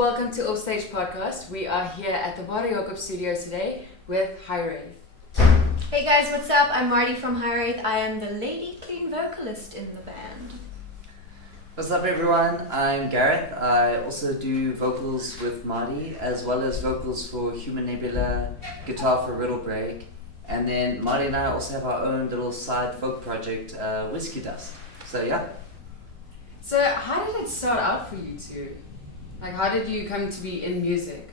Welcome to Offstage Podcast. We are here at the Ware Jakob Studios today with Hiraeth. Hey guys, what's up? I'm Marty from Hiraeth. I am the lady clean vocalist in the band. What's up everyone, I'm Gareth. I also do vocals with Marty as well as vocals for Human Nebula, guitar for Riddle Break, and then Marty and I also have our own little side folk project, Whiskey Dust. So yeah. So how did it start out for you two? Like how did you come to be in music?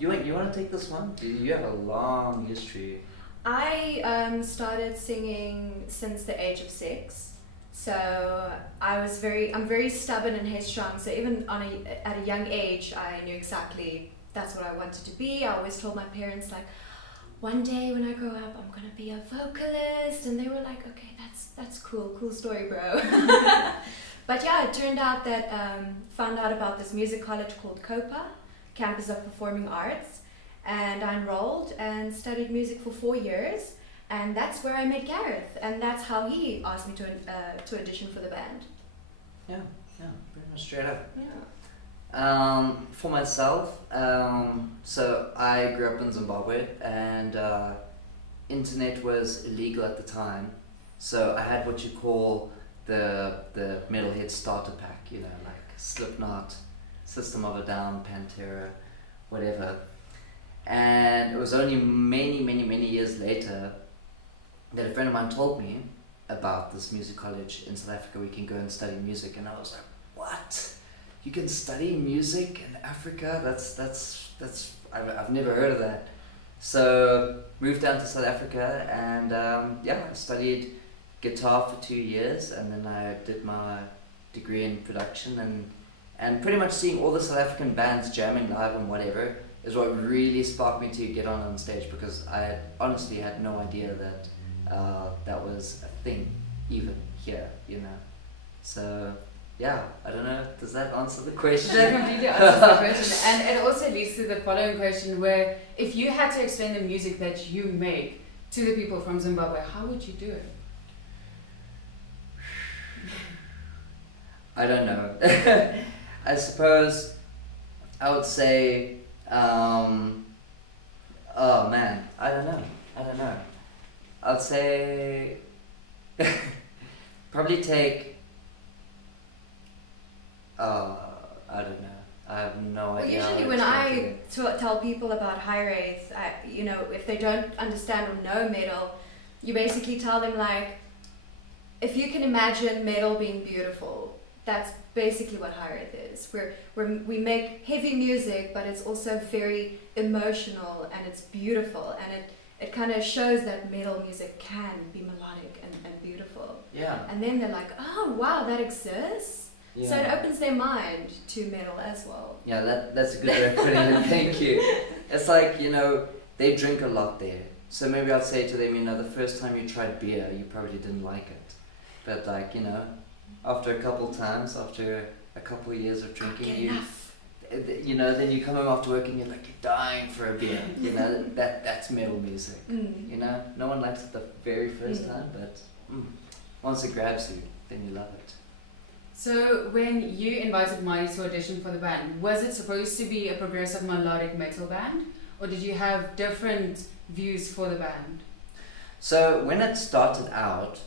You want to take this one? You have a long history. I started singing since the age of 6. So I'm very stubborn and headstrong. So even at a young age, I knew exactly that's what I wanted to be. I always told my parents, like, one day when I grow up, I'm gonna be a vocalist, and they were like, okay, that's cool story, bro. But yeah, it turned out that found out about this music college called COPA, Campus of Performing Arts, and I enrolled and studied music for 4 years. And that's where I met Gareth, and that's how he asked me to audition for the band. Yeah, pretty much straight up. Yeah. For myself, so I grew up in Zimbabwe, and internet was illegal at the time. So I had what you call the metalhead starter pack, you know, like Slipknot, System of a Down, Pantera, whatever. And it was only many years later that a friend of mine told me about this music college in South Africa where you can go and study music, and I was like, what? You can study music in Africa? I've never heard of that. So moved down to South Africa, and I studied guitar for 2 years, and then I did my degree in production, and pretty much seeing all the South African bands jamming live and whatever is what really sparked me to get on stage, because I honestly had no idea that that was a thing even here, you know. So yeah, I don't know, does that answer the question? That completely answers the question, and it also leads to the following question, where if you had to explain the music that you make to the people from Zimbabwe, how would you do it? I don't know. I suppose I would say, oh man, I don't know. I'd say probably take, I don't know. I have no idea. Well, usually when I tell people about Hiraeth, if they don't understand or know metal, you basically tell them, like, if you can imagine metal being beautiful, that's basically what Hiraeth is. We make heavy music, but it's also very emotional, and it's beautiful, and it kind of shows that metal music can be melodic and beautiful. Yeah. And then they're like, oh wow, that exists? Yeah. So it opens their mind to metal as well. Yeah, that's a good way of putting it. Thank you. It's like, they drink a lot there. So maybe I'd say to them, the first time you tried beer, you probably didn't like it. But like, after a couple times, after a couple of years of drinking, then you come home after work and you're like, you're dying for a beer. That's metal music. No one likes it the very first time, but once it grabs you, then you love it. So when you invited Marty to audition for the band, was it supposed to be a progressive melodic metal band, or did you have different views for the band? So when it started out,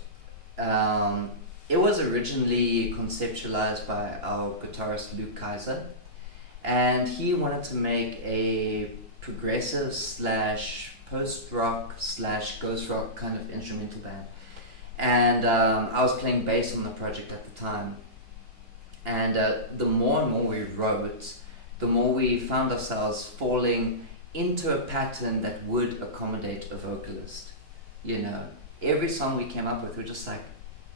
it was originally conceptualized by our guitarist Luke Kaiser, and he wanted to make a progressive / post-rock / ghost rock kind of instrumental band. And I was playing bass on the project at the time, and the more and more we wrote, the more we found ourselves falling into a pattern that would accommodate a vocalist. Every song we came up with, we're just like,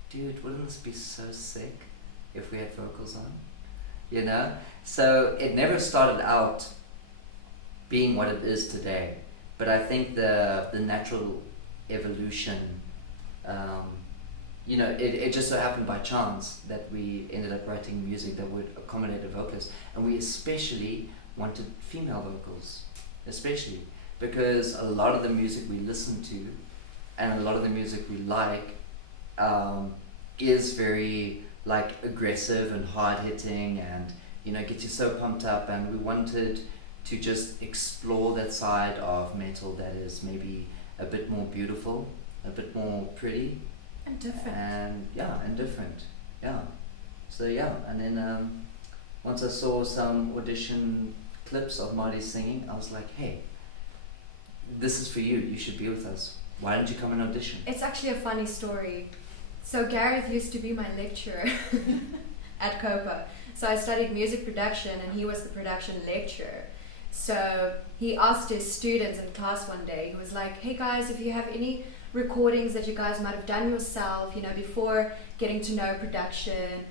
dude, wouldn't this be so sick if we had vocals on? So it never started out being what it is today, but I think the natural evolution, it just so happened by chance that we ended up writing music that would accommodate a vocalist, and we especially wanted female vocals, especially because a lot of the music we listen to and a lot of the music we like is very like aggressive and hard hitting, and gets you so pumped up, and we wanted to just explore that side of metal that is maybe a bit more beautiful, a bit more pretty, And different. and different. Yeah. So yeah, and then once I saw some audition clips of Marty singing, I was like, hey, this is for you. You should be with us. Why don't you come and audition? It's actually a funny story. So Gareth used to be my lecturer at COPA. So I studied music production and he was the production lecturer. So he asked his students in class one day, he was like, hey guys, if you have any recordings that you guys might have done yourself, you know, before getting to know production,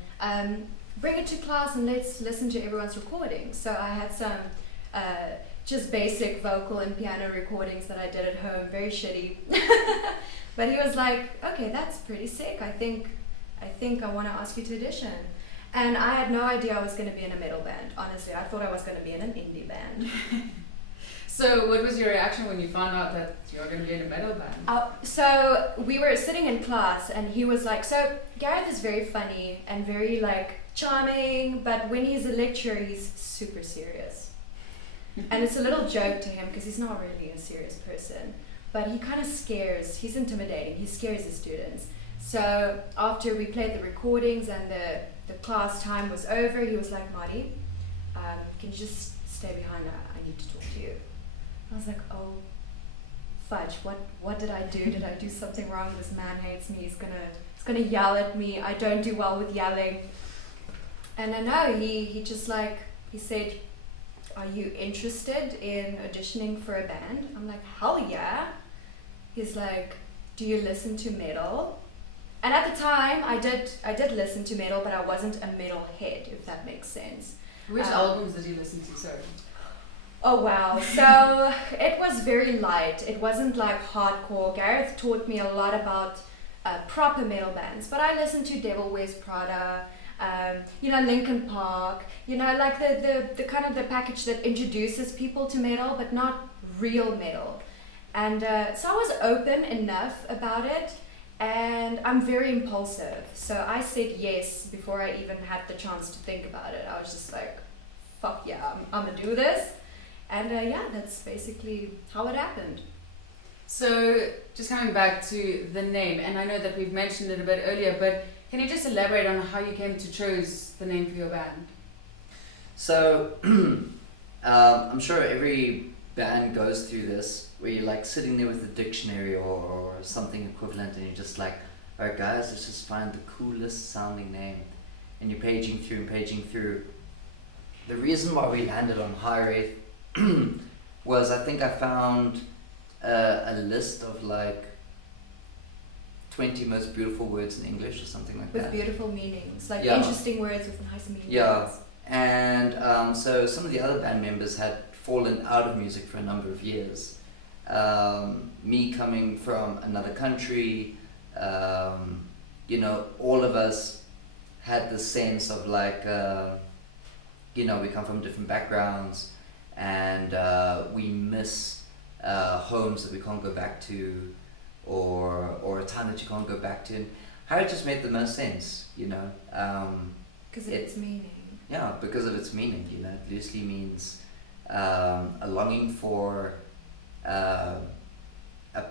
bring it to class and let's listen to everyone's recordings. So I had some just basic vocal and piano recordings that I did at home, very shitty. But he was like, okay, that's pretty sick. I think I want to ask you to audition. And I had no idea I was going to be in a metal band. Honestly, I thought I was going to be in an indie band. So what was your reaction when you found out that you were going to be in a metal band? So we were sitting in class and he was like, so Gareth is very funny and very like charming, but when he's a lecturer, he's super serious. And it's a little joke to him because he's not really a serious person, but he kind of scares, he's intimidating, he scares the students. So after we played the recordings and the class time was over, he was like, Marty, can you just stay behind? I need to talk to you. I was like, oh, fudge, what did I do? Did I do something wrong? This man hates me, he's gonna yell at me, I don't do well with yelling. And I know, he just like, he said, are you interested in auditioning for a band? I'm like, hell yeah. He's like, do you listen to metal? And at the time, I did listen to metal, but I wasn't a metal head, if that makes sense. Which albums did you listen to, sorry? Oh wow, so it was very light. It wasn't like hardcore. Gareth taught me a lot about proper metal bands, but I listened to Devil Wears Prada, Linkin Park, like the kind of the package that introduces people to metal, but not real metal. And so I was open enough about it, and I'm very impulsive. So I said yes before I even had the chance to think about it. I was just like, fuck yeah, I'm gonna do this. And that's basically how it happened. So just coming back to the name, and I know that we've mentioned it a bit earlier, but can you just elaborate on how you came to choose the name for your band? So I'm sure every band goes through this, where you're like sitting there with a dictionary or something equivalent, and you're just like, alright guys, let's just find the coolest sounding name. And you're paging through. The reason why we landed on Hiraeth was, I think I found a list of like 20 most beautiful words in English or something like that. With beautiful meanings, like interesting words with nice meanings. Yeah, and so some of the other band members had fallen out of music for a number of years. Me coming from another country, all of us had the sense of like, we come from different backgrounds, and we miss homes that we can't go back to, or a town that you can't go back to. And how it just made the most sense, because of its meaning. Yeah, because of its meaning, it loosely means a longing for a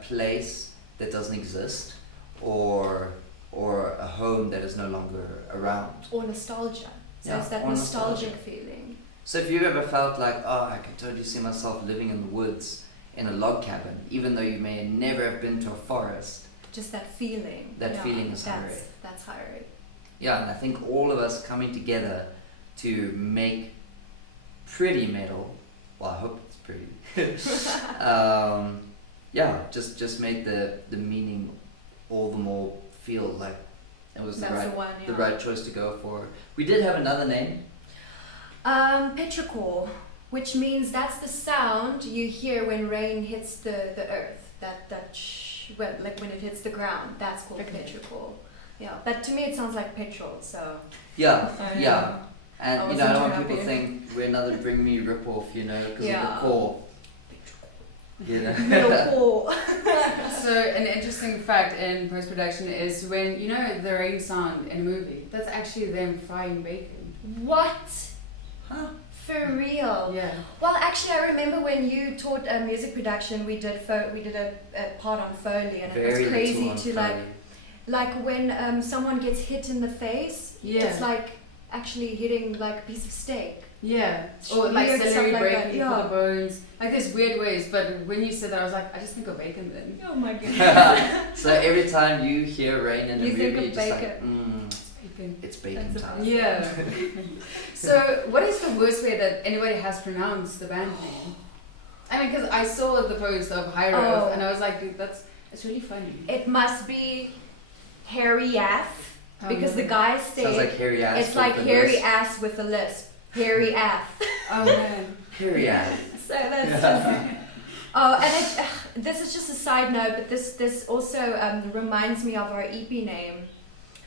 place that doesn't exist, or a home that is no longer around. Or nostalgia. So it's that nostalgic feeling. So if you've ever felt like, I could totally see myself living in the woods in a log cabin, even though you may never have been to a forest. Just that feeling. That feeling is Hiraeth. That's Hiraeth. Yeah, and I think all of us coming together to make pretty metal, well, I hope it's pretty, just made the meaning all the more feel like it was the right choice to go for. We did have another name. Petrichor, which means that's the sound you hear when rain hits the earth. Like when it hits the ground. That's called petrichor. Yeah, but to me it sounds like petrol. So. Yeah. And I don't want people to think we're another Bring Me ripoff, because of the core. Middle core. So an interesting fact in post-production is when the rain sound in a movie, that's actually them frying bacon. What? Huh? For real. Yeah. Well, actually, I remember when you taught music production, we did a part on Foley, and it Very was crazy little on to Foley. like when someone gets hit in the face. Yeah. It's like actually hitting like a piece of steak. Yeah. Or like Weird stuff celery like that, breaking yeah. for the bones. Like there's weird ways, but when you said that, I was like, I just think of bacon then. Oh my goodness. So every time you hear rain in a You movie, think of you're just bacon. like, Bacon. it's bacon That's time. Yeah. So, what is the worst way that anybody has pronounced the band name? I mean, because I saw the post of Hiraeth, Oh. and I was like, dude, it's really funny. It must be Hiraeth, because the no. guy Sounds said like hairy ass. it's like with a hairy lisp. ass with a lisp. Hairy ass. Oh man. Hairy ass. So that's just. Oh, and this is just a side note, but this also reminds me of our EP name.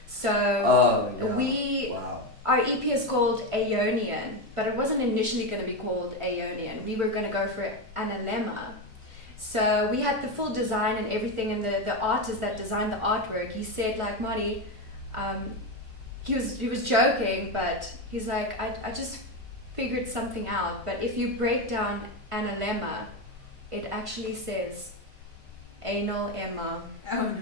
So Oh, yeah. Wow. our EP is called Aeonian, but it wasn't initially going to be called Aeonian. We were going to go for Analemma. So we had the full design and everything, and the artist that designed the artwork, he said like, Marty, he was joking, but he's like, I just figured something out, but if you break down Analemma, it actually says anal Emma. Oh no.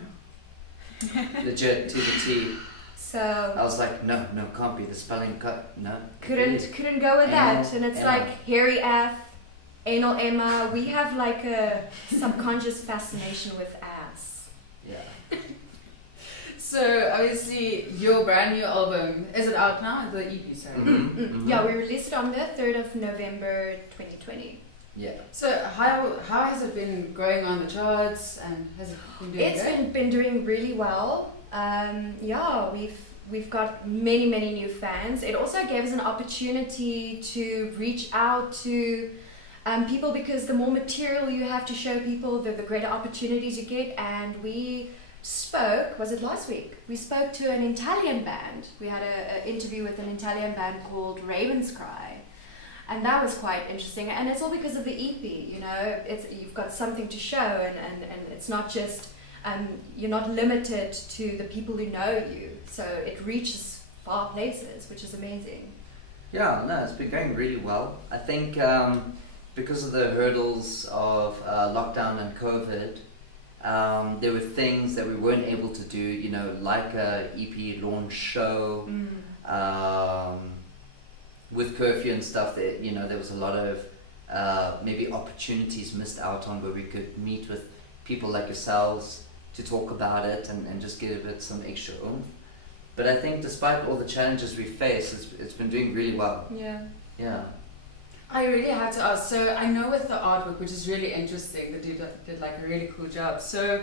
Legit to the T. So I was like, no, can't be. The spelling cut. No. couldn't go with Anal that, and it's Emma. like hairy F, anal Emma. We have like a subconscious fascination with ass. Yeah. So obviously your brand new album, is it out now? The EP, sorry. Mhm. Yeah, we released it on the 3rd of November 2020. Yeah. So how has it been going on the charts, and has it been doing It's good? been doing really well. Yeah, we've got many new fans. It also gave us an opportunity to reach out to people, because the more material you have to show people, the greater opportunities you get. And we spoke, was it last week? We spoke to an Italian band. We had an interview with an Italian band called Raven's Cry. And that was quite interesting. And it's all because of the EP, you know, you've got something to show, and it's not just, you're not limited to the people who know you. So it reaches far places, which is amazing. Yeah, no, it's been going really well. I think because of the hurdles of lockdown and COVID, there were things that we weren't able to do, you know, like a EP launch show. With curfew and stuff, that, you know, there was a lot of maybe opportunities missed out on where we could meet with people like yourselves to talk about it and just give it some extra oomph. But I think despite all the challenges we face, it's been doing really well. Yeah. Yeah. I really had to ask, so I know with the artwork, which is really interesting, the dude did like a really cool job. So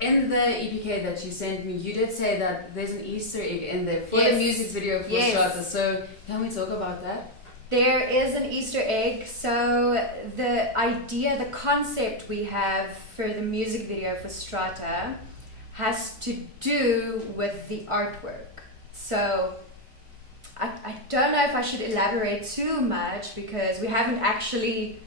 in the EPK that you sent me, you did say that there's an Easter egg in there for the music video for Strata. So can we talk about that? There is an Easter egg. So the idea, the concept we have for the music video for Strata has to do with the artwork. So I don't know if I should elaborate too much, because we haven't actually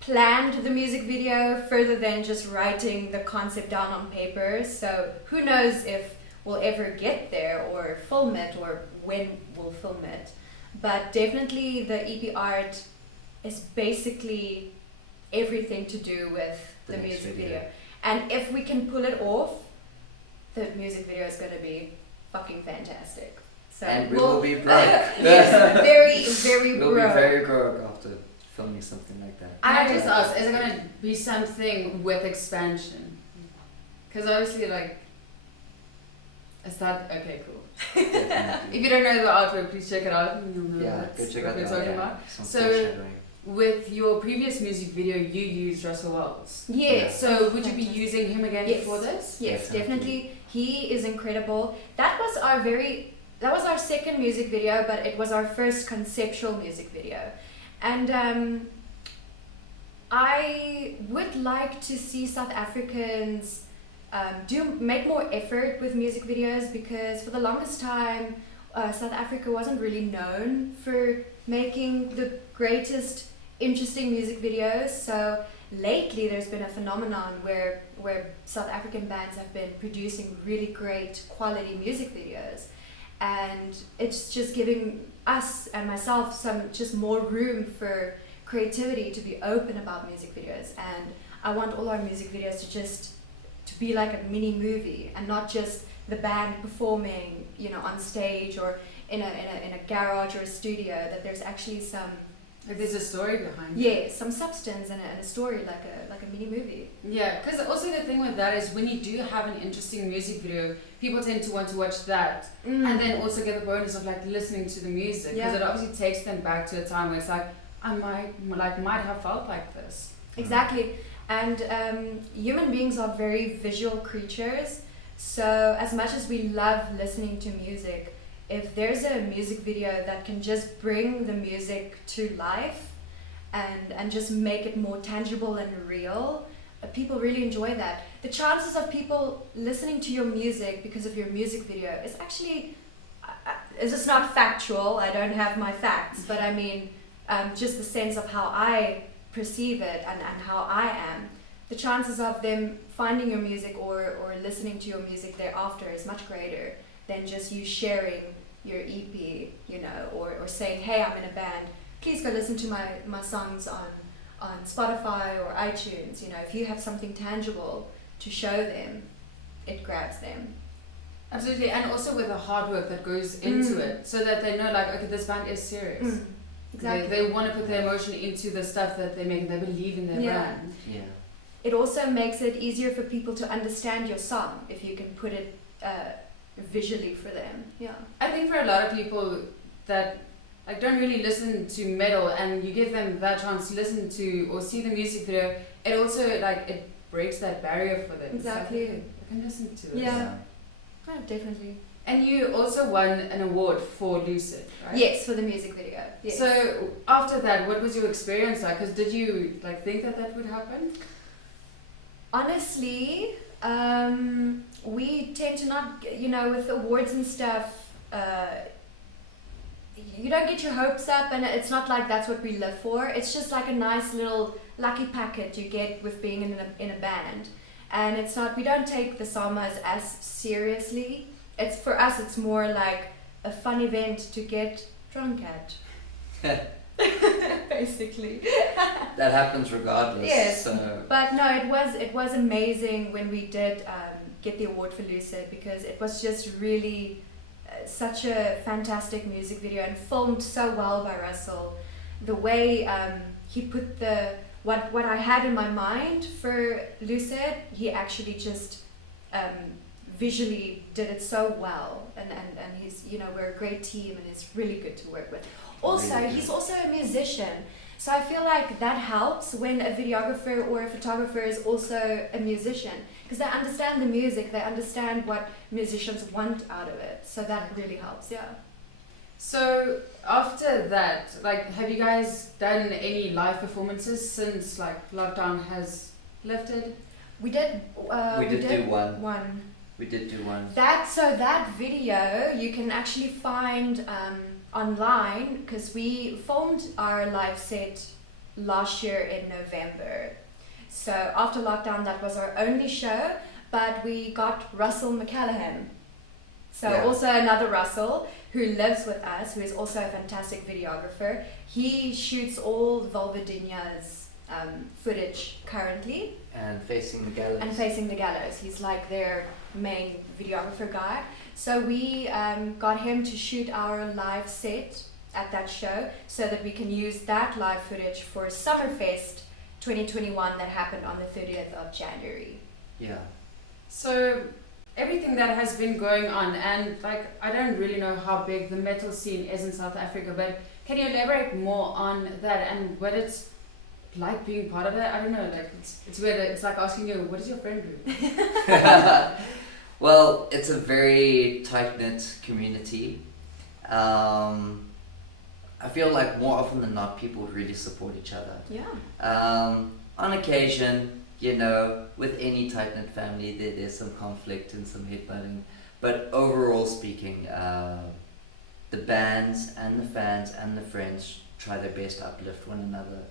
planned the music video further than just writing the concept down on paper. So who knows if we'll ever get there or film it, or when we'll film it. But definitely the EP art is basically everything to do with the music video. And if we can pull it off, the music video is going to be fucking fantastic. So And we will be broke. Yes, very We'll be broke. very broke after filming something like that. I just asked, is it going to be something with expansion? Because obviously, like, is that okay? Cool. If you don't know the artwork, please check it out. And you'll know Yeah, what go check out we're the talking art. about. Some So- foreshadowing. With your previous music video, you used Russell Wells. Yes. So would you be using him again Yes. for this? Yes, Definitely. definitely. He is incredible. That was our second music video, but it was our first conceptual music video. And I would like to see South Africans make more effort with music videos, because for the longest time, South Africa wasn't really known for making the greatest interesting music videos. So lately there's been a phenomenon where South African bands have been producing really great quality music videos. and it's just giving us and myself some just more room for creativity to be open about music videos. And I want all our music videos to be like a mini movie, and not just the band performing, you know, on stage or in a garage or a studio. That there's actually some, like there's a story behind it. yeah, some substance and a story, like a mini movie. Yeah, because also the thing with that is when you do have an interesting music video, people tend to want to watch that, and then also get the bonus of like listening to the music, because it obviously takes them back to a time where it's like, I might have felt like this. Exactly. And human beings are very visual creatures, so as much as we love listening to music, if there's a music video that can just bring the music to life and just make it more tangible and real, people really enjoy that. The chances of people listening to your music because of your music video is actually, it's just not factual, I don't have my facts, but I mean, just the sense of how I perceive it and how I am, the chances of them finding your music or listening to your music thereafter is much greater than just you sharing your EP, you know, or saying, hey, I'm in a band, please go listen to my songs on Spotify or iTunes. You know, if you have something tangible to show them, it grabs them. Absolutely, and also with the hard work that goes into it, so that they know, like, okay, this band is serious. Exactly. They want to put their emotion into the stuff that they make, and they believe in their brand. Yeah. It also makes it easier for people to understand your song if you can put it visually for them. Yeah. I think for a lot of people that like don't really listen to metal, and you give them that chance to listen to or see the music video, it also like it breaks that barrier for them. Exactly. It's like, okay, I can listen to it. Yeah. Oh, definitely. And you also won an award for Lucid, right? Yes, for the music video. Yes. So after that, what was your experience like? Because did you like think that would happen? Honestly, we tend to not, you know, with awards and stuff, you don't get your hopes up, and it's not like that's what we live for. It's just like a nice little lucky packet you get with being in a band, and it's not, we don't take the Samas as seriously. It's for us, it's more like a fun event to get drunk at. Basically. That happens regardless. Yes. So. But no, it was amazing when we did get the award for Lucid, because it was just really such a fantastic music video and filmed so well by Russell. The way he put what I had in my mind for Lucid, he actually just visually did it so well, and he's, you know, we're a great team and it's really good to work with. Also, really he's also a musician, so I feel like that helps when a videographer or a photographer is also a musician, because they understand the music, they understand what musicians want out of it, so that really helps. Yeah. So after that, like, have you guys done any live performances since like lockdown has lifted? We did. We did do one. One. We did do one. That video you can actually find online, because we filmed our live set last year in November. So after lockdown, that was our only show, but we got Russell McCallaghan. So also another Russell who lives with us, who is also a fantastic videographer. He shoots all Vulvadinha's footage currently. And Facing the Gallows. And Facing the Gallows. He's like their main videographer guy. So we got him to shoot our live set at that show, so that we can use that live footage for Summerfest 2021 that happened on the 30th of January. Yeah. So everything that has been going on, and like I don't really know how big the metal scene is in South Africa, but can you elaborate more on that and what it's like being part of it? I don't know, like it's weird. It's like asking you, what does your friend do? Well, it's a very tight-knit community. I feel like more often than not, people really support each other. Yeah. On occasion, you know, with any tight-knit family, there's some conflict and some headbutting. But overall speaking, the bands and the fans and the friends try their best to uplift one another.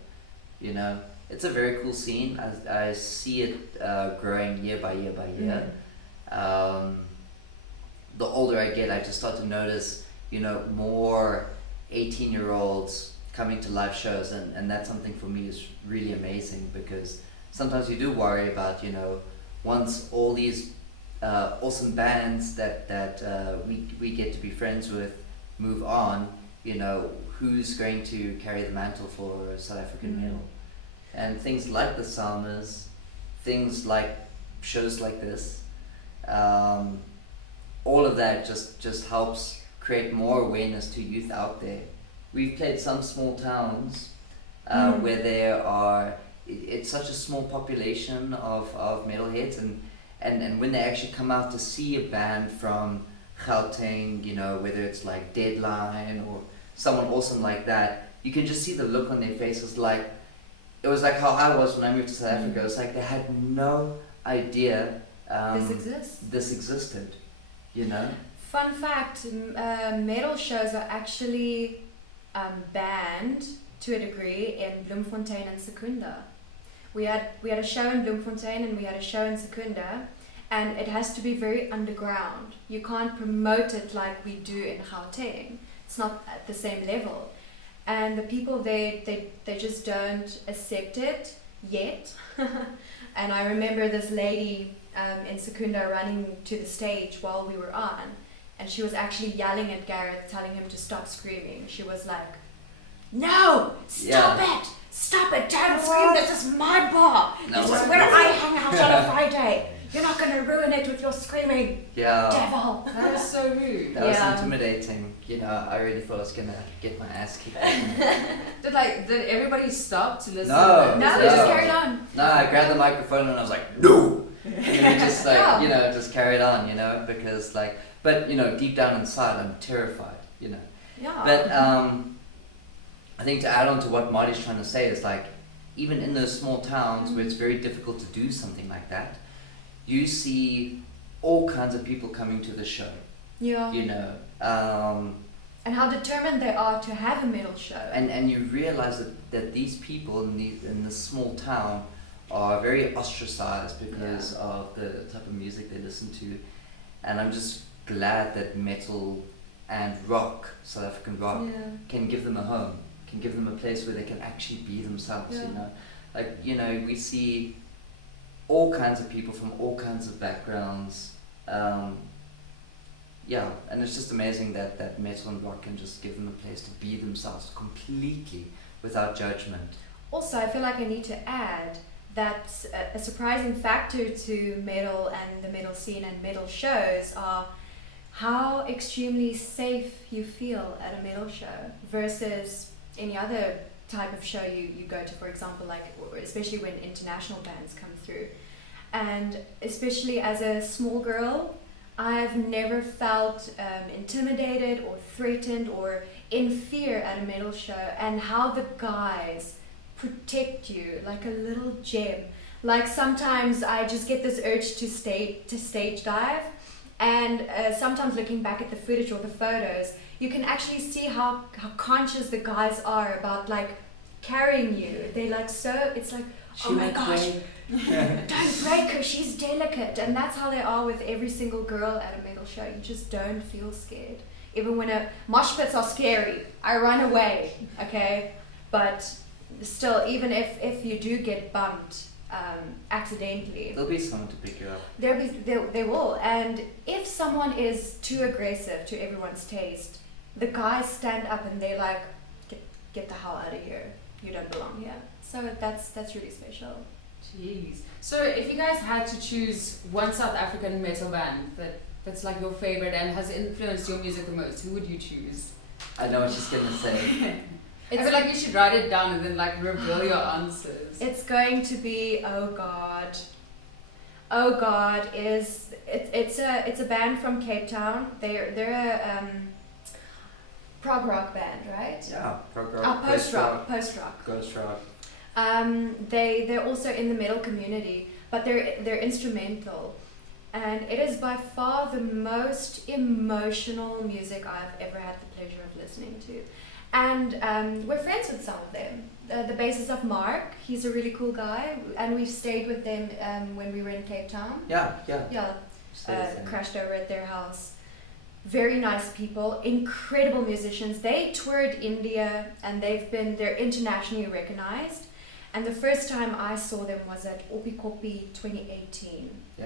You know, it's a very cool scene. I see it growing year by year by year. the older I get, I just start to notice, more 18-year-olds coming to live shows, and that's something for me is really amazing, because sometimes you do worry about, once all these awesome bands that we get to be friends with move on, who's going to carry the mantle for South African metal? And things like the Summers, things like shows like this, all of that just helps create more awareness to youth out there. We've played some small towns where there are, it's such a small population of metalheads, and when they actually come out to see a band from Gauteng, whether it's like Deadline or someone awesome like that, you can just see the look on their faces. Like, it was like how I was when I moved to South Africa. It was like they had no idea this existed, Fun fact, metal shows are actually banned to a degree in Bloemfontein and Secunda. We had a show in Bloemfontein and we had a show in Secunda, and it has to be very underground. You can't promote it like we do in Gauteng. It's not at the same level. And the people there, they just don't accept it yet. And I remember this lady in Secunda running to the stage while we were on, and she was actually yelling at Gareth, telling him to stop screaming. She was like, "No, stop it! Stop it! Don't scream! This is my bar! This is where I hang out on a Friday! You're not going to ruin it with your screaming, devil!" That was so rude. That was intimidating. I really thought I was gonna get my ass kicked. Did everybody stop to listen? No, they just carried on. No, I grabbed the microphone and I was like, "No!" Just like, just carried on, because like, but deep down inside, I'm terrified, Yeah. But I think to add on to what Marty's trying to say is, like, even in those small towns where it's very difficult to do something like that, you see all kinds of people coming to the show. Yeah. And how determined they are to have a metal show. And you realize that these people in this small town are very ostracized because of the type of music they listen to. And I'm just glad that metal and rock, South African rock, can give them a home, can give them a place where they can actually be themselves, Like, we see all kinds of people from all kinds of backgrounds. And it's just amazing that metal and rock can just give them a place to be themselves completely without judgment. Also, I feel like I need to add that a surprising factor to metal and the metal scene and metal shows are how extremely safe you feel at a metal show versus any other type of show you go to, for example, like especially when international bands come through. And especially as a small girl, I've never felt intimidated or threatened or in fear at a metal show, and how the guys protect you like a little gem. Like, sometimes I just get this urge to stage dive, and sometimes looking back at the footage or the photos, you can actually see how conscious the guys are about like carrying you. They like, so it's like, oh my gosh, don't break her, she's delicate. And that's how they are with every single girl at a metal show. You just don't feel scared. Even when mosh pits are scary, I run away, okay? But still, even if you do get bumped accidentally, there'll be someone to pick you up. They will. And if someone is too aggressive to everyone's taste, the guys stand up and they're like, get the hell out of here. You don't belong here. So that's really special. Jeez. So if you guys had to choose one South African metal band that's like your favorite and has influenced your music the most, who would you choose? I know what she's gonna say. I feel like you should write it down and then like reveal your answers. It's going to be Oh God. Oh God it's a band from Cape Town. They're a prog rock band, right? Yeah, prog rock. Post rock. Ghost rock. They're also in the metal community, but they're instrumental, and it is by far the most emotional music I've ever had the pleasure of listening to. And we're friends with some of them. The bassist of Mark, he's a really cool guy, and we've stayed with them when we were in Cape Town. Yeah. Crashed over at their house. very nice people, incredible musicians. They toured India and they're internationally recognized. And the first time I saw them was at Opikopi 2018. Yeah.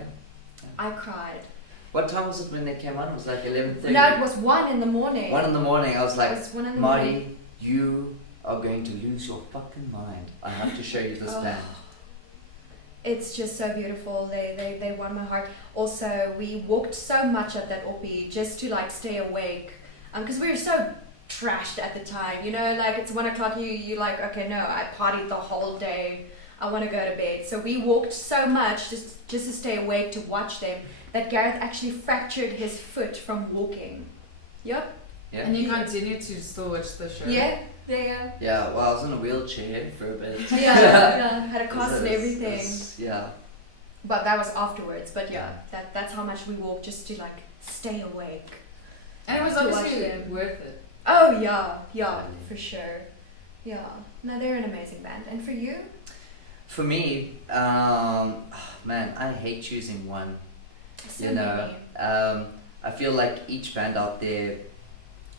I cried. What time was it when they came on? It was like 11:30. No, it was 1 in the morning. 1 in the morning. I was like, It was 1 in the Marty, morning. you are going to lose your fucking mind. I have to show you this band. It's just so beautiful. They won my heart. Also, we walked so much at that Opi just to like stay awake, because we were so trashed at the time. You know, like it's 1 o'clock. You like, okay, no, I partied the whole day. I want to go to bed. So we walked so much just to stay awake to watch them that Gareth actually fractured his foot from walking. Yep. Yeah. And you continued to still watch the show? Yeah. There. Yeah, well, I was in a wheelchair for a bit. Yeah, had a cast and everything. Yeah. But that was afterwards. But yeah, that's how much we walked just to like stay awake. And it was To watch obviously them. worth it. Oh yeah, for sure. Yeah, no, they're an amazing band. And for you? For me, man, I hate choosing one. So You know, many. I feel like each band out there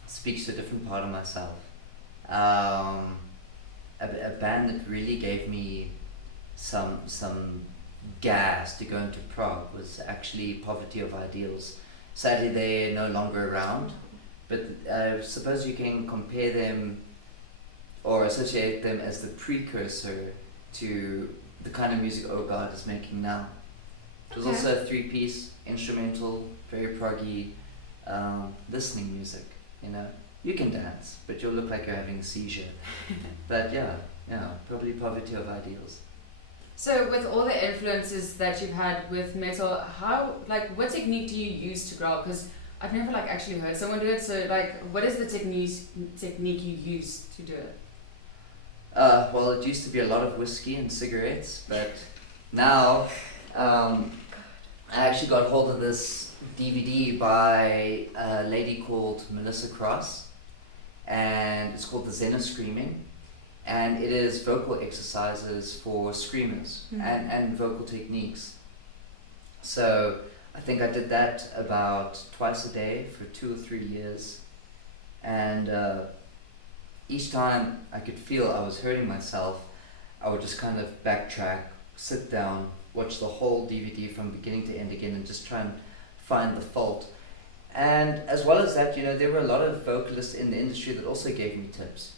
speaks to a different part of myself. A band that really gave me some gas to go into prog was actually Poverty of Ideals. Sadly, they're no longer around, but I suppose you can compare them or associate them as the precursor to the kind of music Oh God is making now. It was Okay. also a 3-piece, instrumental, very proggy, listening music, you know. You can dance, but you'll look like you're having a seizure. But yeah, probably Poverty of Ideals. So with all the influences that you've had with metal, what technique do you use to growl? Because I've never actually heard someone do it. So what is the technique you use to do it? Well, it used to be a lot of whiskey and cigarettes, but now I actually got hold of this DVD by a lady called Melissa Cross, and it's called The Zen of Screaming, and it is vocal exercises for screamers and vocal techniques. So I think I did that about twice a day for 2 or 3 years, and each time I could feel I was hurting myself, I would just kind of backtrack, sit down, watch the whole DVD from beginning to end again and just try and find the fault. And as well as that, there were a lot of vocalists in the industry that also gave me tips,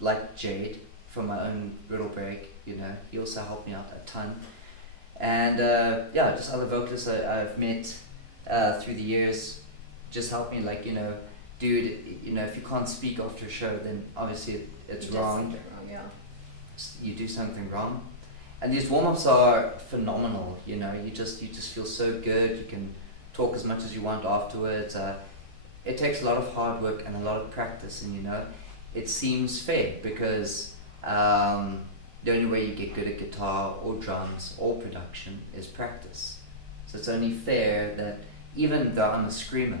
like Jade from my own Riddle Break, he also helped me out a ton. And just other vocalists I've met through the years just helped me, dude, if you can't speak after a show, then obviously it's wrong. You do something wrong. And these warm-ups are phenomenal, you just feel so good. You can talk as much as you want afterwards. It takes a lot of hard work and a lot of practice, and it seems fair because the only way you get good at guitar or drums or production is practice. So it's only fair that even though I'm a screamer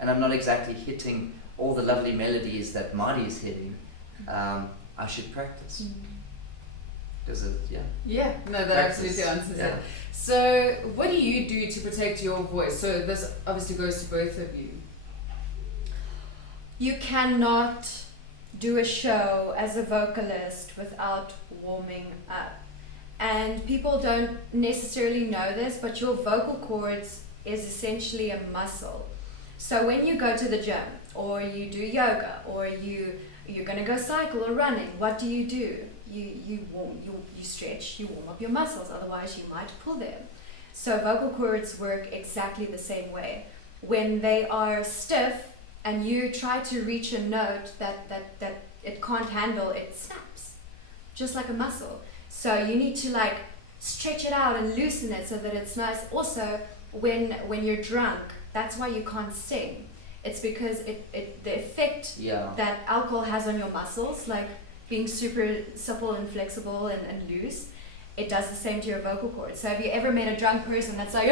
and I'm not exactly hitting all the lovely melodies that Marty is hitting, I should practice. Does it? Yeah, no, that Practice. absolutely answers Yeah. it. So what do you do to protect your voice? So this obviously goes to both of you. You cannot do a show as a vocalist without warming up. And people don't necessarily know this, but your vocal cords is essentially a muscle. So when you go to the gym or you do yoga or you're going to go cycle or running, what do? You stretch, you warm up your muscles, otherwise you might pull them. So vocal cords work exactly the same way. When they are stiff and you try to reach a note that it can't handle, it snaps, just like a muscle. So you need to stretch it out and loosen it so that it's nice. Also, when you're drunk, that's why you can't sing. It's because the effect that alcohol has on your muscles, like being super supple and flexible and loose, it does the same to your vocal cords. So have you ever met a drunk person that's like,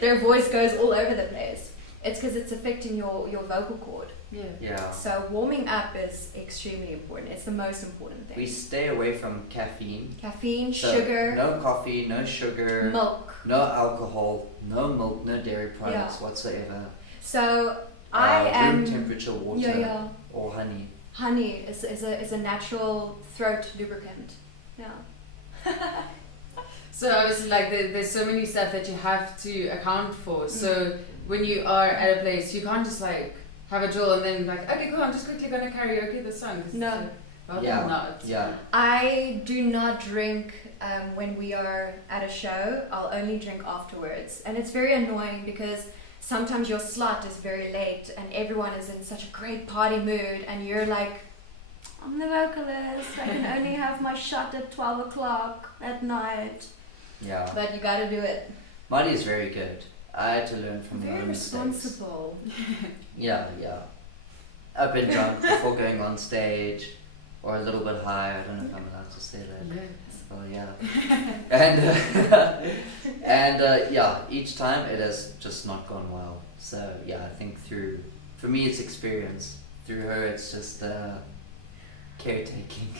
their voice goes all over the place? It's because it's affecting your vocal cord. Yeah. Yeah. So warming up is extremely important. It's the most important thing. We stay away from caffeine. Caffeine, So sugar, no coffee, no sugar, milk. no alcohol, no milk, no dairy products whatsoever. So I am room temperature water or honey. Honey is a natural throat lubricant. Yeah. So obviously, like, there's so many stuff that you have to account for. So when you are at a place, you can't just like have a drill and then like, okay, cool, I'm just quickly gonna karaoke the song. No. Not. Yeah. I do not drink when we are at a show. I'll only drink afterwards, and it's very annoying because sometimes your slot is very late and everyone is in such a great party mood, and you're like, I'm the vocalist, I can only have my shot at 12 o'clock at night. Yeah. But you gotta do it. Marty is very good. I had to learn from Very her mistakes. responsible. Yeah. I've been drunk before going on stage, or a little bit high. I don't know if I'm allowed to say that. Yeah. Well, yeah. And yeah, each time it has just not gone well. So yeah, I think for me it's experience. Through her it's just caretaking.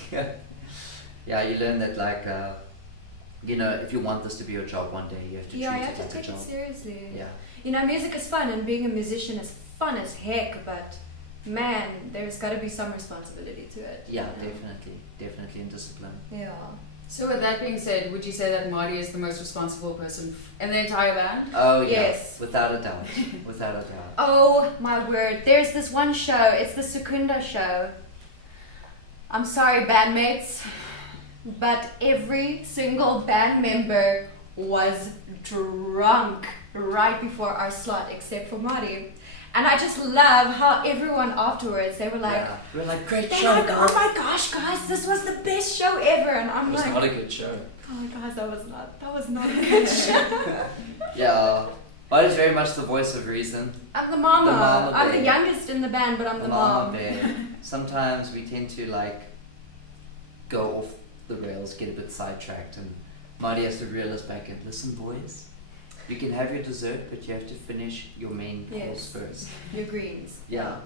Yeah, you learn that like you know, if you want this to be your job one day, you have to treat You it have to like a take job. it seriously. Yeah. You know, music is fun, and being a musician is fun as heck, but man, there's got to be some responsibility to it. Yeah, you know? definitely in discipline. Yeah. So with that being said, would you say that Marty is the most responsible person in the entire band? Oh yeah, Yes. without a doubt, without a doubt. Oh my word, there's this one show, it's the Secunda show. I'm sorry, bandmates, but every single band member was drunk right before our slot, except for Marty. And I just love how everyone afterwards, they were like, Yeah. We're like, great they're show, like, guys. oh my gosh, guys, this was the best show ever. And I'm It was like, not a good show. oh guys, that was not a good show. Yeah, Marty's very much the voice of reason. I'm the mama. The mama I'm the bear. youngest in the band, but I'm the mom. bear. Sometimes we tend to like go off the rails, get a bit sidetracked, and Marty has to reel us back and listen, boys. You can have your dessert, but you have to finish your main course Yes. first. Your greens. Yeah.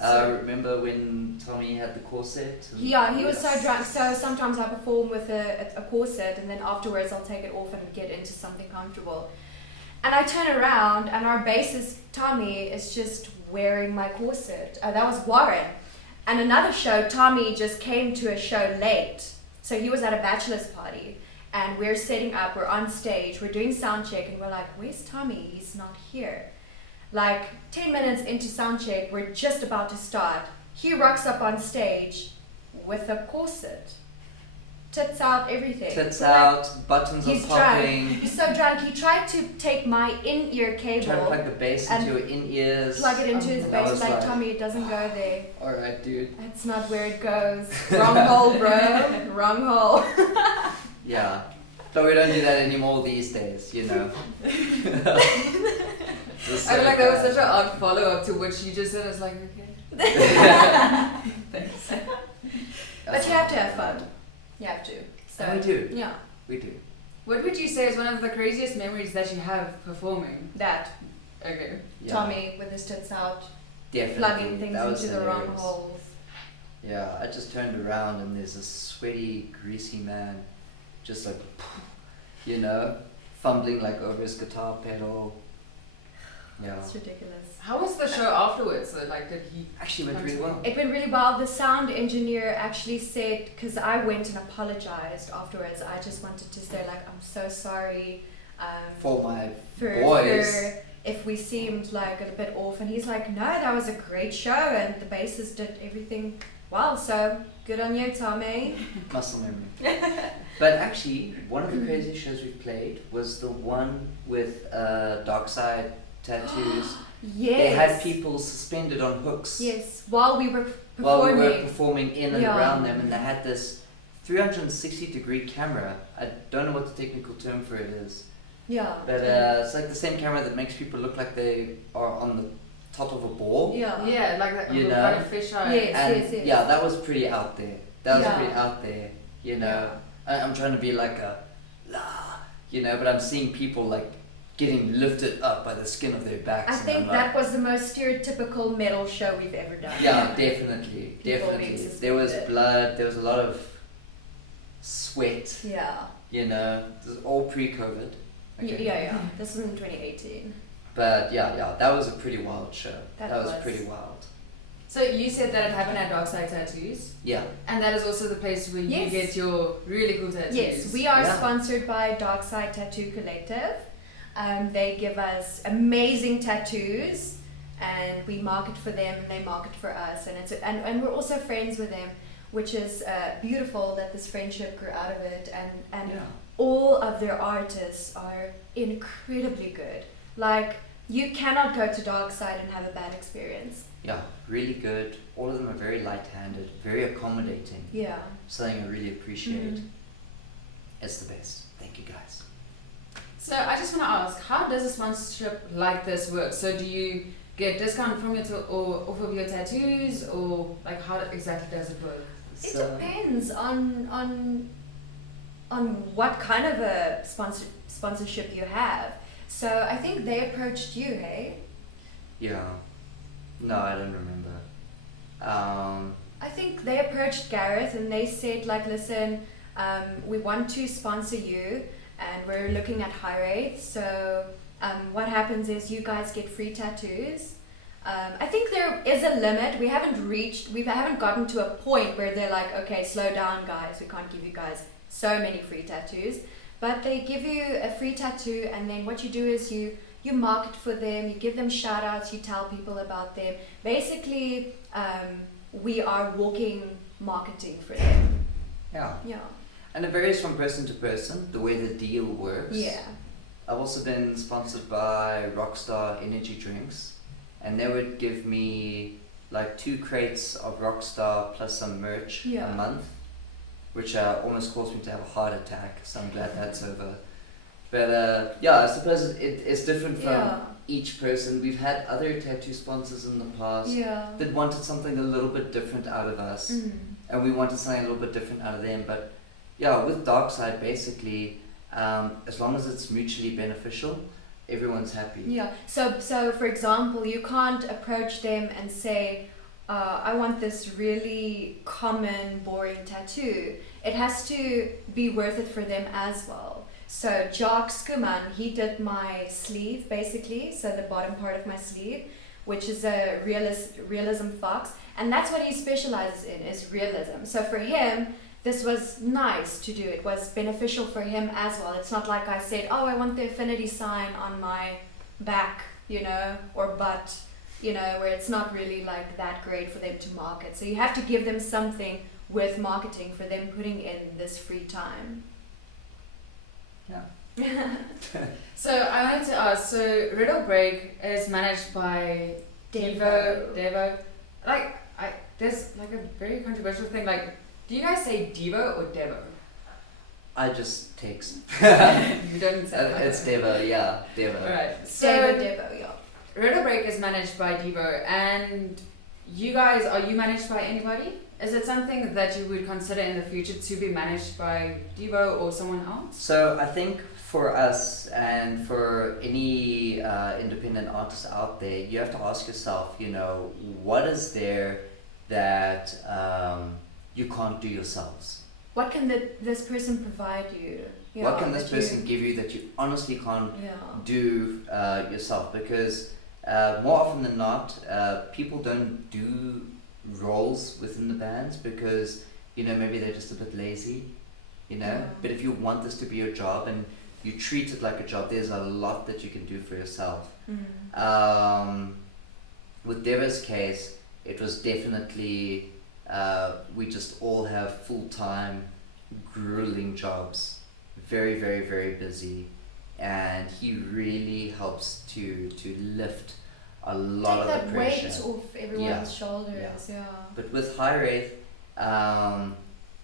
So- Remember when Tommy had the corset? and- Yeah, he was so Yes. drunk. So sometimes I perform with a corset, and then afterwards I'll take it off and get into something comfortable. And I turn around, and our bassist Tommy is just wearing my corset. That was Warren. And another show, Tommy just came to a show late. So he was at a bachelor's party, and we're setting up, we're on stage, we're doing sound check, and we're like, where's Tommy? He's not here. Like 10 minutes into sound check, we're just about to start. He rocks up on stage with a corset. Tits out, everything. Tits We're like, out, buttons he's are drunk. popping. He's so drunk. He tried to take my in-ear Trying to cable, plug the bass and into your in-ears. plug it into his That bass. was Like, like- Tommy, it doesn't go there. Alright, dude. That's not where it goes. Wrong hole, bro. Wrong hole. Yeah. But we don't do that anymore these days, you know. I feel like that was such an odd follow-up to what you just said. I was like, okay. Thanks. But you have to have fun. You have to. So And we do. Yeah, We do. What would you say is one of the craziest memories that you have performing? that. Okay. Yeah. Tommy with his tits out, Definitely. plugging things That was into the wrong hilarious. holes. Yeah, I just turned around and there's a sweaty, greasy man, just like, you know, fumbling like over his guitar pedal. Yeah. It's ridiculous. How was the show afterwards? So, like, did he? Actually went really well. It went really well. The sound engineer actually said, because I went and apologized afterwards, I just wanted to say, like, I'm so sorry For my for boys. if we seemed like a bit off. And he's like, no, that was a great show, and the bassist did everything well, so good on you, Tommy. Muscle memory. But actually, one of the craziest shows we played was the one with Dark Side tattoos. Yes. They had people suspended on hooks Yes, while we were while we performing. were performing in and Yeah. around them, and they had this 360-degree camera. I don't know what the technical term for it is, Yeah. but it's like the same camera that makes people look like they are on the top of a ball. Yeah. Yeah, like that You know? kind of fisheye. Yes. And yeah, that was pretty out there. That was Yeah. pretty out there, you know. I'm trying to be like a la, you know, but I'm seeing people like getting lifted up by the skin of their backs. I and think I'm that was the most stereotypical metal show we've ever done. Yeah, definitely. People being Definitely. suspended. There was blood, there was a lot of sweat, Yeah. you know. This is all pre-COVID. Yeah. This was in 2018. But yeah, that was a pretty wild show. That was was. pretty wild. So you said that it happened at Dark Side Tattoos, Yeah. and that is also the place where Yes. you get your really cool tattoos. Yes, we are Yeah. sponsored by Dark Side Tattoo Collective. They give us amazing tattoos, and we market for them, and they market for us, and we're also friends with them, which is beautiful that this friendship grew out of it, and Yeah. all of their artists are incredibly good. Like, you cannot go to Dark Side and have a bad experience. Yeah, really good. All of them are very light-handed, very accommodating. Yeah. Something I really appreciate. Mhm. It's the best. Thank you, guys. So I just want to ask, how does a sponsorship like this work? So do you get discount from it or off of your tattoos, or like how exactly does it work? It So, depends on what kind of a sponsorship you have. So I think they approached you, hey? yeah. No, I don't remember. I think they approached Gareth and they said, like, listen, we want to sponsor you and we're looking at Hiraeth. So what happens is you guys get free tattoos. I think there is a limit. We haven't gotten to a point where they're like, okay, slow down, guys. We can't give you guys so many free tattoos. But they give you a free tattoo, and then what you do is you market for them, you give them shout outs, you tell people about them. Basically, we are walking marketing for them. Yeah. Yeah. And it varies from person to person, the way the deal works. Yeah. I've also been sponsored by Rockstar Energy Drinks, and they would give me like 2 crates of Rockstar plus some merch Yeah. a month, which almost caused me to have a heart attack, so I'm glad that's over. But yeah, I suppose it's different from Yeah. each person. We've had other tattoo sponsors in the past Yeah. that wanted something a little bit different out of us, and we wanted something a little bit different out of them. But yeah, with Dark Side, basically, as long as it's mutually beneficial, everyone's happy. Yeah. So for example, you can't approach them and say, I want this really common, boring tattoo. It has to be worth it for them as well. So Jock Skuman, he did my sleeve basically, so the bottom part of my sleeve, which is a realism fox, and that's what he specializes in, is realism. So for him, this was nice to do. It was beneficial for him as well. It's not like I said, oh, I want the affinity sign on my back, or butt, where it's not really like that great for them to market. So you have to give them something worth marketing for them putting in this free time. Yeah. So I wanted to ask, so Riddle Break is managed by Devo. Like, there's like a very controversial thing, like, do you guys say Devo or Devo? I just text. You don't say that. It's Devo, yeah, Devo. Alright, so Devo, yeah. Riddle Break is managed by Devo, and you guys, are you managed by anybody? Is it something that you would consider in the future to be managed by Devo or someone else? So I think for us and for any independent artist out there, you have to ask yourself, what is there that you can't do yourselves? What can this person provide you? What can this person give you that you honestly can't do yourself? Because more often than not, people don't do roles within the bands because maybe they're just a bit lazy, but if you want this to be your job and you treat it like a job, there's a lot that you can do for yourself. With Deva's case, it was definitely we just all have full-time grueling jobs, very, very, very busy, and he really helps to lift a lot of the pressure. Take that weight off everyone's shoulders. Yeah. But with Hiraeth,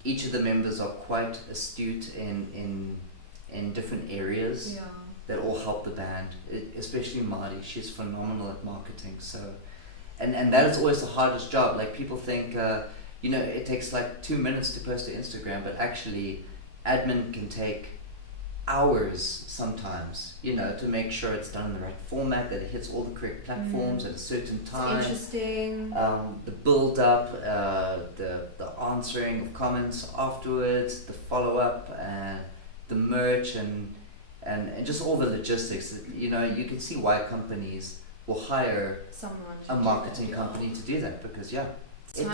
each of the members are quite astute in different areas that all help the band. Especially Marty, she's phenomenal at marketing. So, and that is always the hardest job. Like, people think, it takes like 2 minutes to post to Instagram, but actually, admin can take hours sometimes, you know, to make sure it's done in the right format, that it hits all the correct platforms at a certain time. It's interesting. The build up, the answering of comments afterwards, the follow up, and the merch, and just all the logistics. You know, you can see why companies will hire a marketing company to do that, because it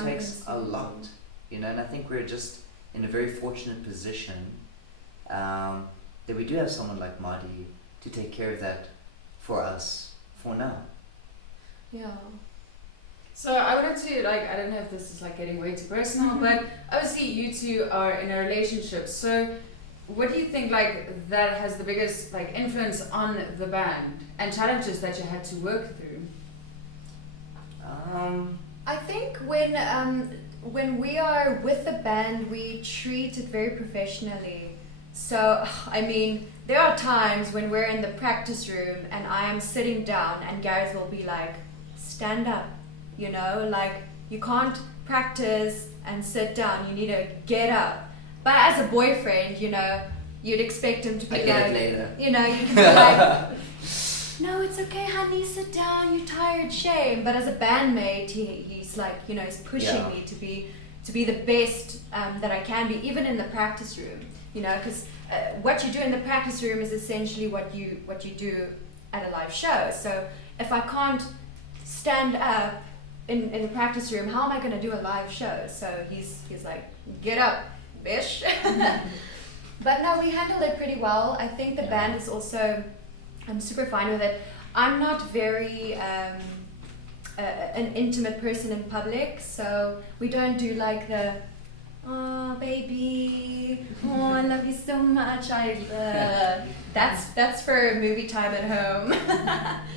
takes a lot, you know. And I think we're just in a very fortunate position that we do have someone like Marty to take care of that for us for now. Yeah. So I wanted to, I don't know if this is getting way too personal, but obviously you two are in a relationship. So what do you think that has the biggest influence on the band and challenges that you had to work through? I think when we are with the band, we treat it very professionally. So, I mean, there are times when we're in the practice room and I am sitting down and Gareth will be like, stand up, you know, you can't practice and sit down, you need to get up. But as a boyfriend, you know, you'd expect him to be I get it later. you know, you can be like, no, it's okay, honey, sit down, you're tired, shame. But as a bandmate, he's you know, he's pushing me to be the best that I can be, even in the practice room. You know, because what you do in the practice room is essentially what you do at a live show. So if I can't stand up in the practice room, how am I going to do a live show? So he's like, get up, bish. But no, we handle it pretty well. I think the band is also, I'm super fine with it. I'm not very an intimate person in public, so we don't do the, oh baby, oh I love you so much. That's for movie time at home.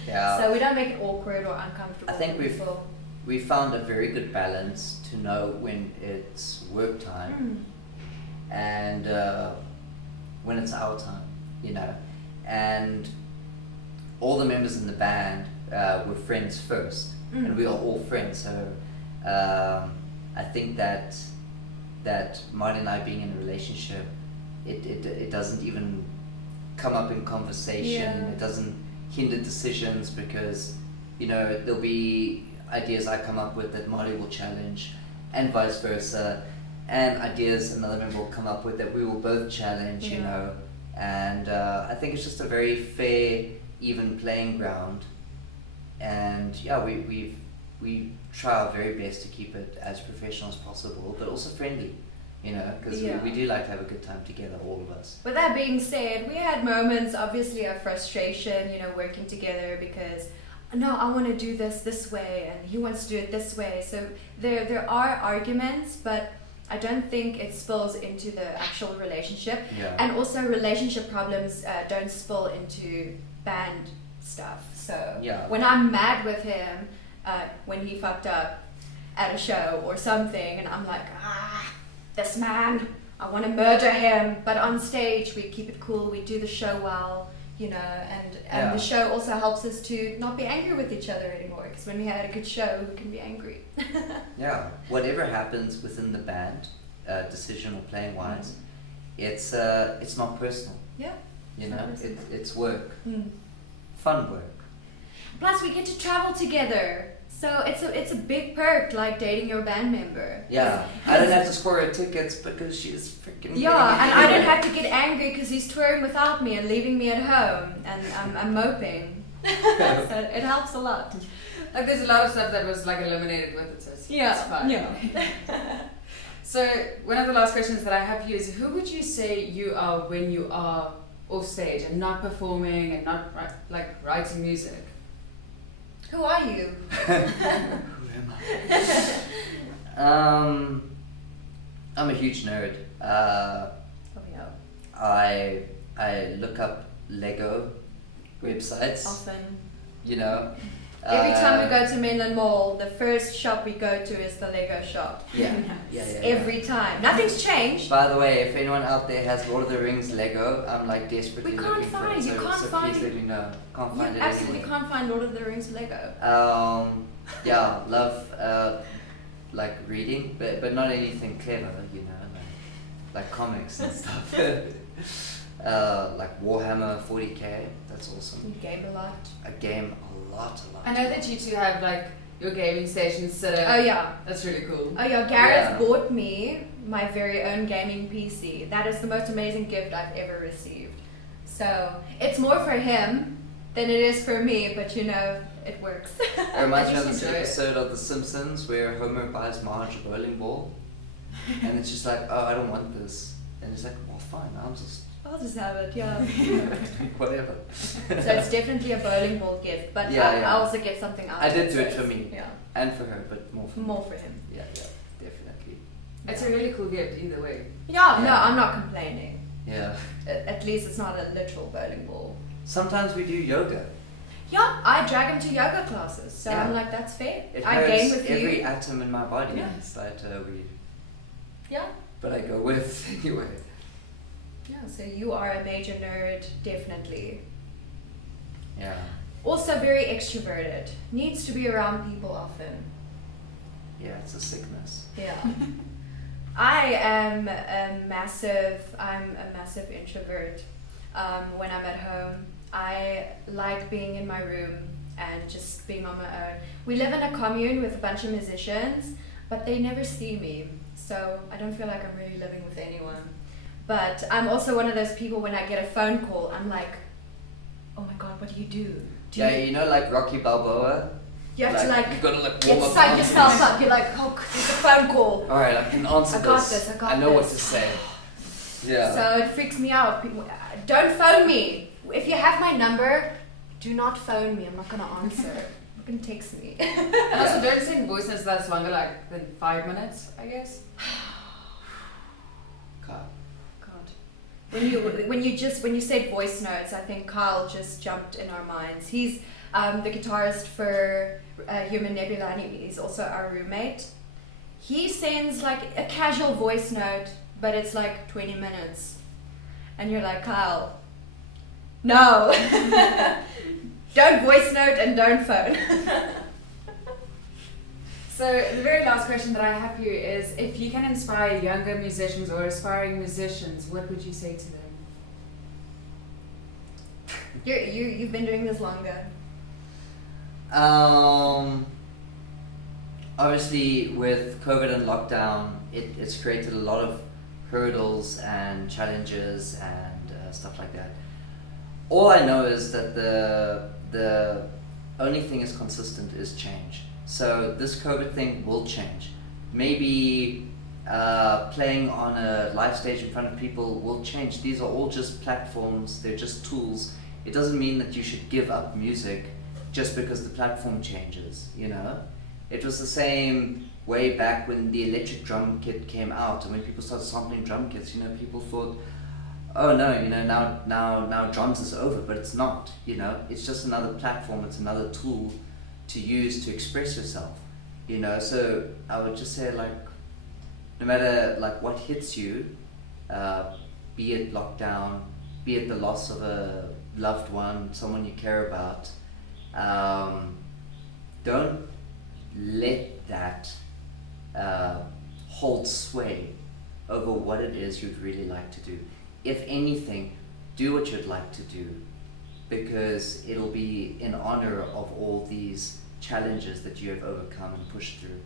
So we don't make it awkward or uncomfortable. I think we found a very good balance to know when it's work time and when it's our time, you know. And all the members in the band were friends first, and we are all friends. So I think that Marty and I being in a relationship, it doesn't even come up in conversation. It doesn't hinder decisions, because, you know, there'll be ideas I come up with that Marty will challenge, and vice versa, and ideas another member will come up with that we will both challenge, you know. And I think it's just a very fair, even playing ground. And we try our very best to keep it as professional as possible, but also friendly, you know, because we do like to have a good time together, all of us. With that being said, we had moments, obviously, of frustration, you know, working together, because, no, I want to do this way, and he wants to do it this way. So there are arguments, but I don't think it spills into the actual relationship. And also relationship problems don't spill into band stuff. So when I'm mad with him, when he fucked up at a show or something, and I'm like, this man, I want to murder him. But on stage, we keep it cool, we do the show well, you know, and the show also helps us to not be angry with each other anymore, because when we had a good show, we can be angry. Whatever happens within the band, decision or playing wise, it's not personal. You know, it's work. Fun work. Plus, we get to travel together, so it's a big perk, dating your band member. I don't have to score her tickets because she's freaking. And I don't have to get angry because he's touring without me and leaving me at home, and I'm moping. So it helps a lot. There's a lot of stuff that was eliminated with it, so it's fine. So one of the last questions that I have for you is, who would you say you are when you are off stage and not performing and not writing music? Who are you? Who am I? I'm a huge nerd. I look up Lego websites. Often. You know. Every time we go to Mainland Mall, the first shop we go to is the Lego shop. Every time. Nothing's changed. By the way, if anyone out there has Lord of the Rings Lego, I'm desperately looking for it. You can't find please let me know. Can't find it absolutely anywhere. Can't find Lord of the Rings Lego. Love reading, but not anything clever, you know, like comics and stuff. like Warhammer 40k. That's awesome. You game a lot. I game a lot. I know that you two have like your gaming station set up. Oh yeah. That's really cool. Oh yeah, Gareth Yeah. bought me my very own gaming PC. That is the most amazing gift I've ever received. So it's more for him than it is for me, but you know, it works. It reminds me I of just this enjoy it. episode of The Simpsons where Homer buys Marge a bowling ball, and it's just like, oh, I don't want this, and he's like, well, fine, I'll just I'll just have it, yeah. whatever. So it's definitely a bowling ball gift, but Yeah, I yeah. also get something out I of did it. do it so for it's- me. Yeah, And for her, but more for me. more for him. Yeah, definitely. It's a really cool gift either way. Yeah, no, Yeah. I'm not complaining. Yeah. At least it's not a literal bowling ball. Sometimes we do yoga. Yeah, I drag him to yoga classes, so Yeah. I'm like, that's fair. It I hurts game with every you. atom in my body. Yeah. It's that we, Yeah. but I go with anyway. Yeah, so you are a major nerd, definitely. Yeah. Also very extroverted. Needs to be around people often. Yeah, it's a sickness. Yeah. I'm a massive introvert. When I'm at home, I like being in my room and just being on my own. We live in a commune with a bunch of musicians, but they never see me, so I don't feel like I'm really living with anyone. But I'm also one of those people, when I get a phone call, I'm like, oh my god, what do you do? Do Yeah, you, you know, like Rocky Balboa. you have to like you gotta like get warm up. psych on yourself things. up. You're like, oh, there's a phone call. All right, I can answer I got this. this, I got know what this. to say. Yeah. So it freaks me out. People, don't phone me. If you have my number, do not phone me. I'm not gonna answer. You can text me. And also don't send voice notes that's longer like than 5 minutes, I guess. God. God. When you said voice notes, I think Kyle just jumped in our minds. He's the guitarist for Human Nebula, and he's also our roommate. He sends like a casual voice note, but it's like 20 minutes. And you're like, Kyle, no. Don't voice note and don't phone. So the very last question that I have for you is, if you can inspire younger musicians or aspiring musicians, what would you say to them? You've been doing this longer. Obviously, with COVID and lockdown, it's created a lot of hurdles and challenges and stuff like that. All I know is that the only thing is consistent is change. So this COVID thing will change. Maybe playing on a live stage in front of people will change. These are all just platforms, they're just tools. It doesn't mean that you should give up music just because the platform changes, you know? It was the same way back when the electric drum kit came out, and when people started sampling drum kits, you know, people thought, oh no, you know, now drums is over, but it's not, you know? It's just another platform, it's another tool to use to express yourself, you know? So I would just say, like, no matter like what hits you, be it lockdown, be it the loss of a loved one, someone you care about, don't let that hold sway over what it is you'd really like to do. If anything, do what you'd like to do, because it'll be in honor of all these challenges that you have overcome and pushed through.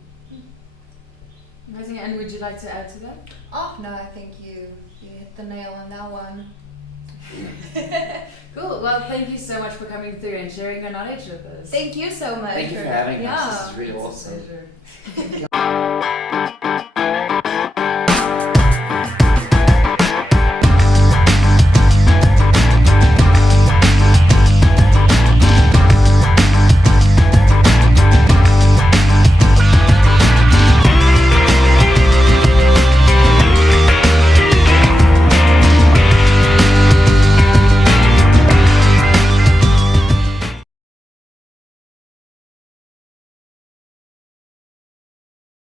Amazing. And would you like to add to that? Oh no, I think you hit the nail on that one. Cool. Well, thank you so much for coming through and sharing your knowledge with us. Thank you so much. Thank you for having us. This is really It's a awesome. pleasure.